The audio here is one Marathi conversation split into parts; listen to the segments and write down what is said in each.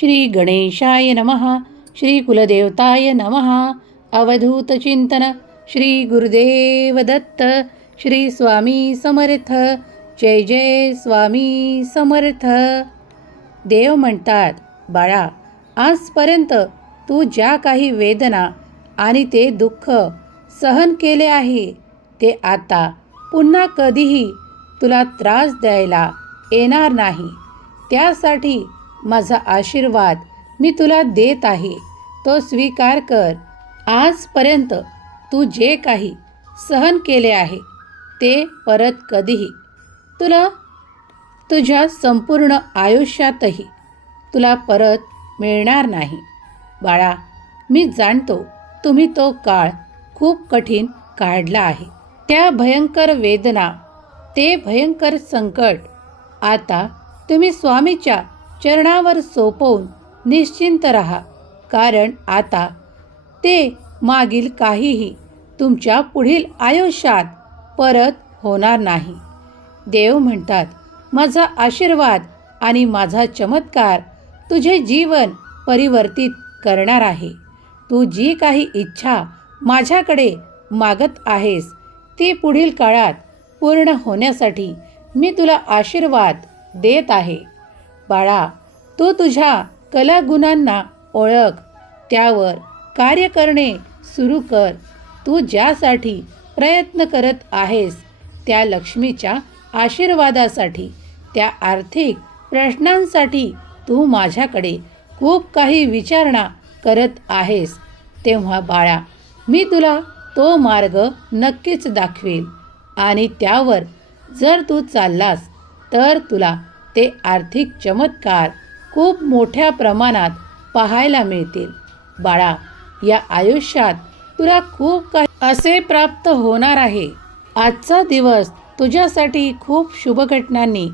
श्री गणेशाय नमः श्री कुलदेवताय नमः अवधूतचिंतन श्री गुरुदेव दत्त श्री स्वामी समर्थ जय जय स्वामी समर्थ. देव म्हणतात बाळा आजपर्यंत तू ज्या काही वेदना आणि ते दुःख सहन केले आहे ते आता पुन्हा कधीही तुला त्रास द्यायला येणार नाही. त्यासाठी माझा आशीर्वाद मी तुला देत आहे. तो स्वीकार कर. आजपर्यंत तू जे काही सहन केले आहे ते परत कधीही तुला तुझ्या संपूर्ण आयुष्यातही तुला परत मिळणार नाही. बाळा मी जाणतो तुम्ही तो काळ खूप कठीण काढला आहे. त्या भयंकर वेदना ते भयंकर संकट आता तुम्ही स्वामीच्या चरणावर सोपवून निश्चिंत राहा. कारण आता ते मागील काहीही तुमच्या पुढील आयुष्यात परत होणार नाही. देव म्हणतात माझा आशीर्वाद आणि माझा चमत्कार तुझे जीवन परिवर्तित करणार आहे. तू जी काही इच्छा माझ्याकडे मागत आहेस ती पुढील काळात पूर्ण होण्यासाठी मी तुला आशीर्वाद देत आहे. बाळा तू तुझ्या कलागुणांना ओळख त्यावर कार्य करणे सुरू कर. तू ज्यासाठी प्रयत्न करत आहेस त्या लक्ष्मीच्या आशीर्वादासाठी त्या आर्थिक प्रश्नांसाठी तू माझ्याकडे खूप काही विचारणा करत आहेस. तेव्हा बाळा मी तुला तो मार्ग नक्कीच दाखवेल आणि त्यावर जर तू चाललास तर तुला ते आर्थिक चमत्कार खूप मोठ्या प्रमाणात पाहायला मिळतील. बाळा या आयुष्यात तुला खूप काही असे प्राप्त होणार आहे. आजचा दिवस तुझ्यासाठी खूप शुभ घटनांनी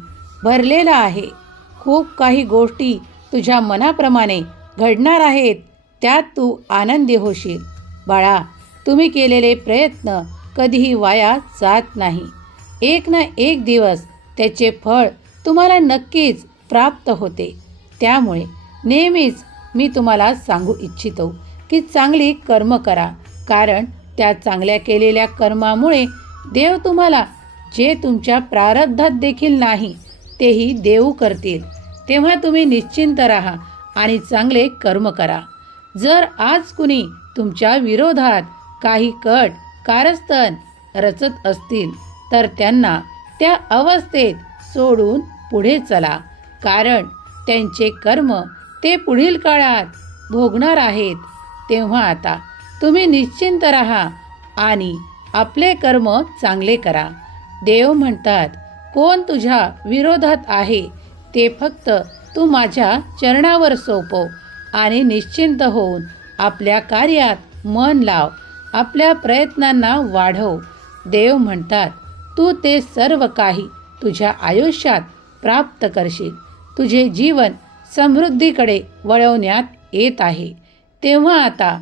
भरलेला आहे. खूप काही गोष्टी तुझ्या मनाप्रमाणे घडणार आहेत त्यात तू आनंदी होशील. बाळा तुम्ही केलेले प्रयत्न कधीही वाया जात नाही. एक ना एक दिवस त्याचे फळ तुम्हाला नक्कीच प्राप्त होते. त्यामुळे नेहमीच मी तुम्हाला सांगू इच्छितो की चांगली कर्म करा. कारण त्या चांगल्या केलेल्या कर्मामुळे देव तुम्हाला जे तुमच्या प्रारब्धात देखील नाही तेही देऊ करतील. तेव्हा तुम्ही निश्चिंत राहा आणि चांगले कर्म करा. जर आज कुणी तुमच्या विरोधात काही कट कारस्थान रचत असतील तर त्यांना त्या अवस्थेत सोडून पुढे चला कारण त्यांचे कर्म ते पुढील काळात भोगणार आहेत. तेव्हा आता तुम्ही निश्चिंत राहा आणि आपले कर्म चांगले करा. देव म्हणतात कोण तुझ्या विरोधात आहे ते फक्त तू माझ्या चरणावर सोपव आणि निश्चिंत होऊन आपल्या कार्यात मन लाव आपल्या प्रयत्नांना वाढव. देव म्हणतात तू ते सर्व काही तुझ्या आयुष्यात प्राप्त करशील. तुझे जीवन समृद्धीकडे वळवण्यात येत आहे. तेव्हा आता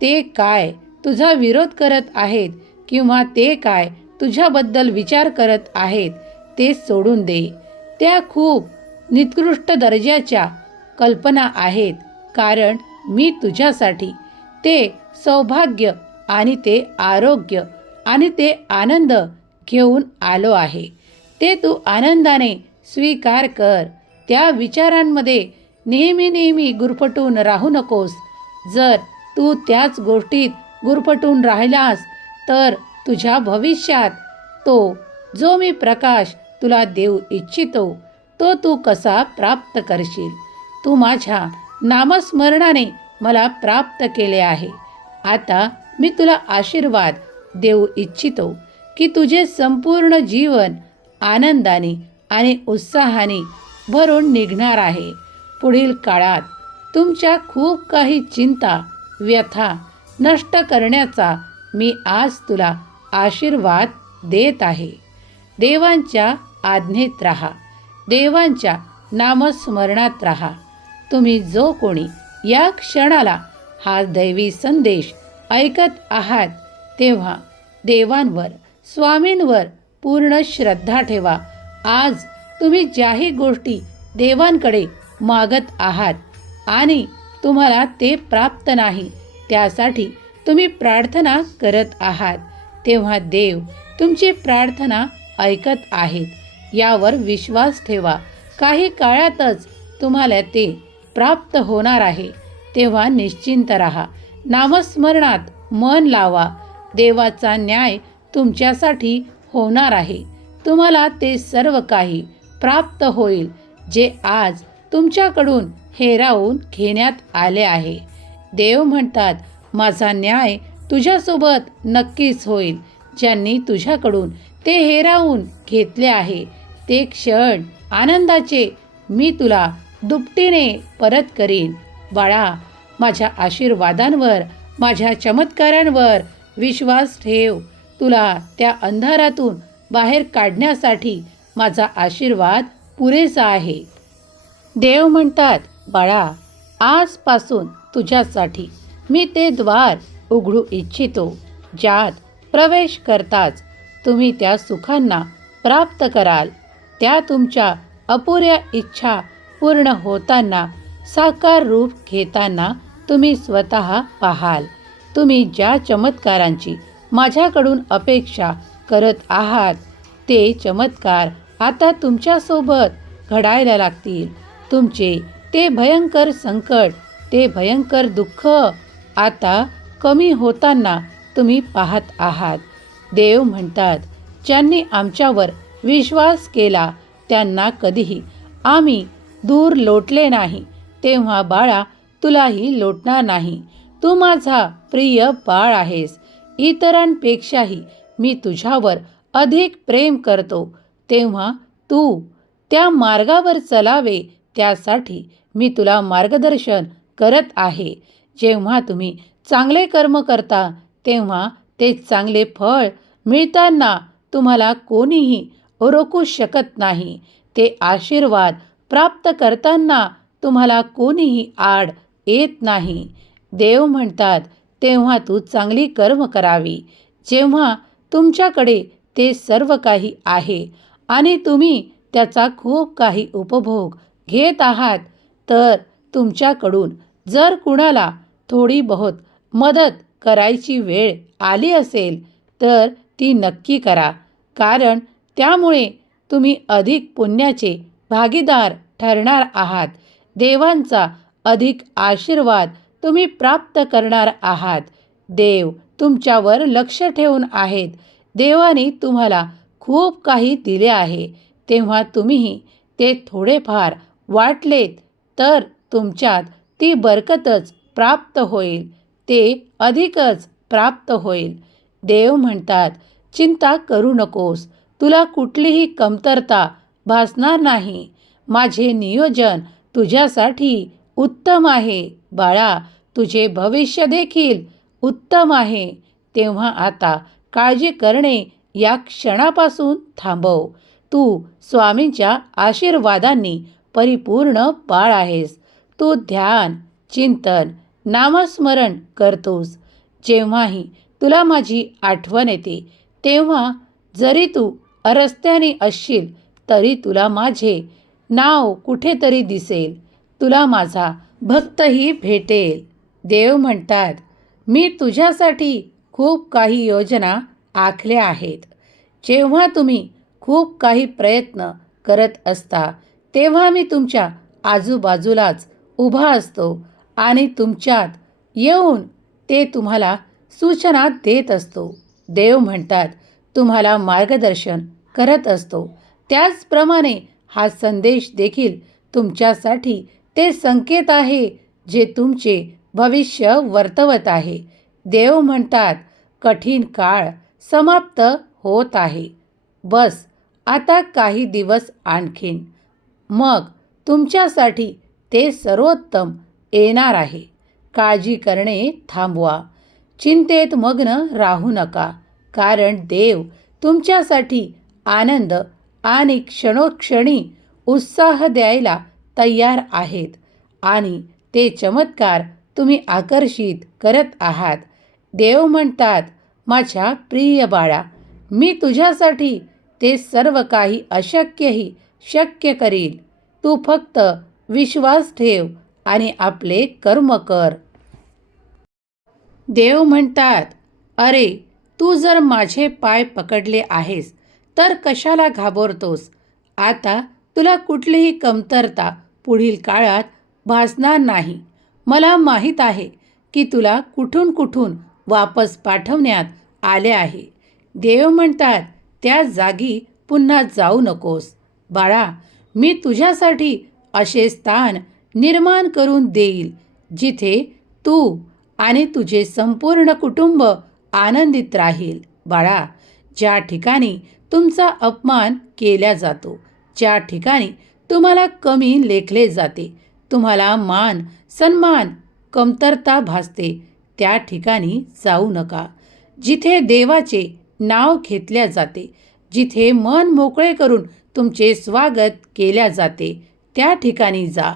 ते काय तुझा विरोध करत आहेत किंवा ते काय तुझ्याबद्दल विचार करत आहेत ते सोडून दे. त्या खूप निकृष्ट दर्जाच्या कल्पना आहेत कारण मी तुझ्यासाठी ते सौभाग्य आणि ते आरोग्य आणि ते आनंद घेऊन आलो आहे. ते तू आनंदाने स्वीकार कर. त्या विचारांमध्ये नेहमी नेहमी गुरफटून राहू नकोस. जर तू त्याच गोष्टीत गुरफटून राहिलास तर तुझ्या भविष्यात तो जो मी प्रकाश तुला देऊ इच्छितो तो तू कसा प्राप्त करशील? तू माझ्या नामस्मरणाने मला प्राप्त केले आहे. आता मी तुला आशीर्वाद देऊ इच्छितो की तुझे संपूर्ण जीवन आनंदाने आणि उत्साहाने भरून निघणार आहे. पुढील काळात तुमच्या खूप काही चिंता व्यथा नष्ट करण्याचा मी आज तुला आशीर्वाद देत आहे. देवांच्या आज्ञेत राहा. देवांच्या नामस्मरणात राहा. तुम्ही जो कोणी या क्षणाला हा दैवी संदेश ऐकत आहात तेव्हा देवांवर स्वामींवर पूर्ण श्रद्धा ठेवा. आज तुम्ही ज्याही गोष्टी देवांकडे मागत आहात आणि तुम्हाला ते प्राप्त नाही त्यासाठी तुम्ही प्रार्थना करत आहात. तेव्हा देव तुमची प्रार्थना ऐकत आहेत. यावर विश्वास ठेवा. काही काळातच तुम्हाला ते प्राप्त होणार आहे. तेव्हा निश्चिंत राहा. नामस्मरणात मन लावा. देवाचा न्याय तुमच्यासाठी होणार आहे. तुम्हाला ते सर्व काही प्राप्त होईल जे आज तुमच्याकडून हेरावून घेण्यात आले आहे. देव म्हणतात माझा न्याय तुझ्यासोबत नक्कीच होईल. ज्यांनी तुझ्याकडून ते हेरावून घेतले आहे ते क्षण आनंदाचे मी तुला दुपटीने परत करीन. बाळा माझ्या आशीर्वादांवर माझ्या चमत्कारांवर विश्वास ठेव. तुला त्या अंधारातून बाहेर काढण्यासाठी माझा आशीर्वाद पुरेसा आहे. देव म्हणतात बाळा आजपासून तुझ्यासाठी मी ते द्वार उघडू इच्छितो ज्यात प्रवेश करताच तुम्ही त्या सुखांना प्राप्त कराल. त्या तुमच्या अपुऱ्या इच्छा पूर्ण होताना साकार रूप घेताना तुम्ही स्वतः पाहाल. तुम्ही ज्या चमत्कारांची माझ्याकडून अपेक्षा करत आहात. ते चमत्कार आता तुमच्यासोबत घडायला लागतील. तुमचे ते भयंकर संकट ते भयंकर दुःख आता कमी होताना तुम्ही पाहत आहात. देव म्हणतात ज्यांनी आमच्यावर विश्वास केला त्यांना कधीही आम्ही दूर लोटले नाही. तेव्हा बाळा तुलाही लोटणार नाही. तू माझा प्रिय बाळ आहेस. इतरांपेक्षाही मी तुझ्यावर अधिक प्रेम करतो. तेव्हा तू त्या मार्गावर चलावे त्यासाठी मी तुला मार्गदर्शन करत आहे. जेव्हा तुम्ही चांगले कर्म करता तेव्हा ते चांगले फळ मिळताना तुम्हाला कोणीही रोखू शकत नाही. ते आशीर्वाद प्राप्त करताना तुम्हाला कोणीही आड येत नाही. देव म्हणतात तेव्हा तू चांगली कर्म करावी. जेव्हा तुमच्याकडे ते सर्व काही आहे आणि तुम्ही त्याचा खूप काही उपभोग घेत आहात. तर तुमच्याकडून जर कुणाला थोडी बहुत मदत करायची वेळ आली असेल तर ती नक्की करा. कारण त्यामुळे तुम्ही अधिक पुण्याचे भागीदार ठरणार आहात. देवांचा अधिक आशीर्वाद तुम्ही प्राप्त करणार आहात. देव तुमच्यावर लक्ष ठेवून आहेत. देवाने तुम्हाला खूप काही दिले आहे. तेव्हा तुम्हीही ते थोडेफार वाटलेत तर तुमच्यात ती बरकतच प्राप्त होईल. ते अधिकच प्राप्त होईल. देव म्हणतात चिंता करू नकोस. तुला कुठलीही कमतरता भासणार नाही. माझे नियोजन तुझ्यासाठी उत्तम आहे. बाळा तुझे भविष्य देखील उत्तम आहे. तेव्हा आता काळजी करणे या क्षणापासून थांबव. तू स्वामींच्या आशीर्वादांनी परिपूर्ण बाळ आहेस. तू ध्यान चिंतन नामस्मरण करतोस. जेव्हाही तुला माझी आठवण येते तेव्हा जरी तू रस्त्याने असशील तरी तुला माझे नाव कुठेतरी दिसेल. तुला माझा भक्तही भेटेल. देव म्हणतात मी तुझ्यासाठी खूप काही योजना आखल्या आहेत. जेव्हा तुम्ही खूप काही प्रयत्न करत असता तेव्हा मी तुमच्या आजूबाजूलाच उभा असतो आणि तुमच्यात येऊन ते तुम्हाला सूचना देत असतो. देव म्हणतात तुम्हाला मार्गदर्शन करत असतो. त्याचप्रमाणे हा संदेश देखील तुमच्यासाठी ते संकेत आहे जे तुमचे भविष्य वर्तवत आहे. देव म्हणतात कठीण काळ समाप्त होत आहे. बस आता काही दिवस आणखीन. मग तुमच्यासाठी ते सर्वोत्तम येणार आहे. काळजी करणे थांबवा. चिंतेत मग्न राहू नका. कारण देव तुमच्यासाठी आनंद आणि क्षणोक्षणी उत्साह द्यायला तयार आहेत आणि ते चमत्कार तुम्ही आकर्षित करत आहात. देव म्हणतात माझ्या प्रिय बाळा मी तुझ्यासाठी ते सर्व काही अशक्यही शक्य करील. तू फक्त विश्वास ठेव आणि आपले कर्म कर. देव म्हणतात अरे तू जर माझे पाय पकडले आहेस तर कशाला घाबरतोस? आता तुला कुठलीही कमतरता पुढील काळात भासणार नाही. मला माहीत आहे की तुला कुठून कुठून वापस पाठवण्यात आले आहे. देव म्हणतात त्या जागी पुन्हा जाऊ नकोस. बाळा मी तुझ्यासाठी असे स्थान निर्माण करून देईल जिथे तू आणि तुझे संपूर्ण कुटुंब आनंदित राहील. बाळा ज्या ठिकाणी तुमचा अपमान केला जातो ज्या ठिकाणी तुम्हाला कमी लेखले जाते. तुम्हाला मान सन्मान कमतरता भासते. त्या ठिकाणी जाऊ नका. जिथे देवाचे नाव घेतल्या जाते जिथे मन मोकळे करून तुमचे स्वागत केल्या जाते त्या ठिकाणी जा.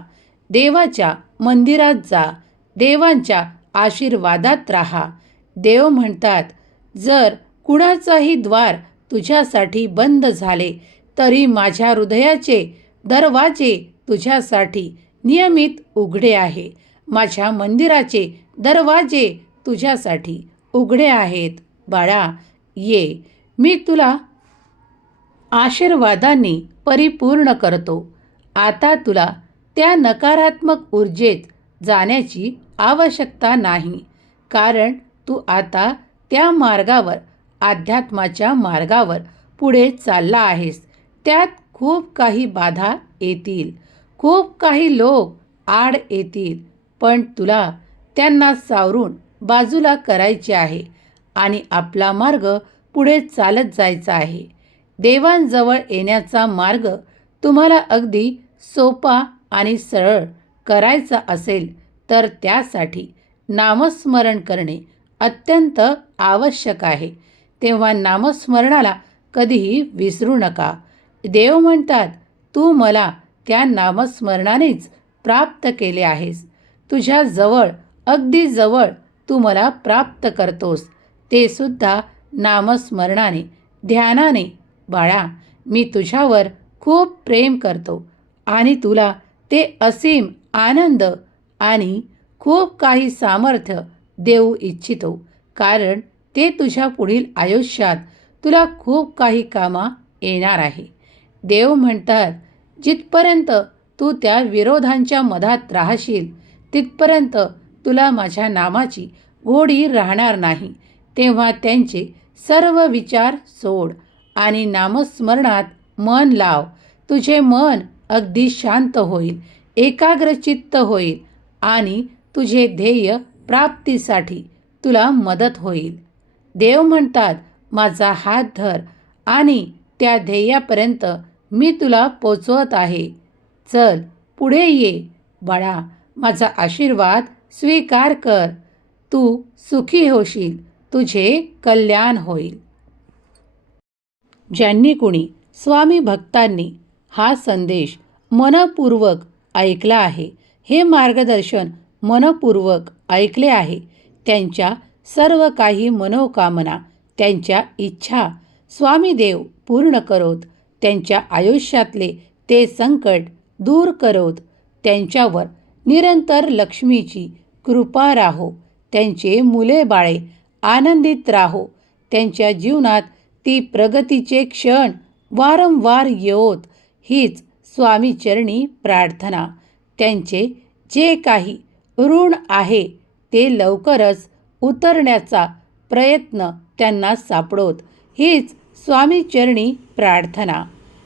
देवाच्या मंदिरात जा. देवांच्या आशीर्वादात राहा. देव म्हणतात जर कुणाचाही द्वार तुझ्यासाठी बंद झाले तरी माझ्या हृदयाचे दरवाजे तुझ्यासाठी नियमित उघडे आहे. माझ्या मंदिराचे दरवाजे तुझ्यासाठी उघडे आहेत. बाळा ये. मी तुला आशीर्वादांनी परिपूर्ण करतो. आता तुला त्या नकारात्मक ऊर्जेत जाण्याची आवश्यकता नाही. कारण तू आता त्या मार्गावर अध्यात्माच्या मार्गावर पुढे चालला आहेस. त्यात खूप काही बाधा येतील. खूप काही लोक आड येतील पण तुला त्यांना सावरून बाजूला करायचे आहे आणि आपला मार्ग पुढे चालत जायचा आहे. देवांजवळ येण्याचा मार्ग तुम्हाला अगदी सोपा आणि सरळ करायचा असेल तर त्यासाठी नामस्मरण करणे अत्यंत आवश्यक आहे. तेव्हा नामस्मरणाला कधीही विसरू नका. देव म्हणतात तू मला त्या नामस्मरणानेच प्राप्त केले आहेस. तुझ्या जवळ अगदी जवळ तू मला प्राप्त करतोस. ते सुद्धा नामस्मरणाने ध्यानाने बाळा मी तुझ्यावर खूप प्रेम करतो आणि तुला ते असीम आनंद आणि खूप काही सामर्थ्य देऊ इच्छितो. कारण ते तुझ्या पुढील आयुष्यात तुला खूप काही कामा येणार आहे. देव म्हणतात जिथपर्यंत तू त्या विरोधांच्या मधात राहशील तिथपर्यंत तुला माझ्या नामाची गोडी राहणार नाही. तेव्हा त्यांचे सर्व विचार सोड आणि नामस्मरणात मन लाव. तुझे मन अगदी शांत होईल एकाग्रचित्त होईल आणि तुझे ध्येय प्राप्तीसाठी तुला मदत होईल. देव म्हणतात माझा हात धर आणि त्या ध्येयापर्यंत मी तुला पोचवत आहे. चल पुढे ये. बाळा माझा आशीर्वाद स्वीकार कर. तू सुखी होशील. तुझे कल्याण होईल. ज्यांनी कुणी स्वामी भक्तांनी हा संदेश मनपूर्वक ऐकला आहे हे मार्गदर्शन मनपूर्वक ऐकले आहे. त्यांच्या सर्व काही मनोकामना त्यांच्या इच्छा स्वामी देव पूर्ण करोत. त्यांच्या आयुष्यातले ते संकट दूर करोत. त्यांच्यावर निरंतर लक्ष्मीची कृपा राहो. त्यांचे मुले बाळे आनंदित राहो. त्यांच्या जीवनात ती प्रगतीचे क्षण वारंवार येवोत. हीच स्वामीचरणी प्रार्थना. त्यांचे जे काही ऋण आहे ते लवकरच उतरण्याचा प्रयत्न त्यांना सापडोत. हीच स्वामीचरणी प्रार्थना.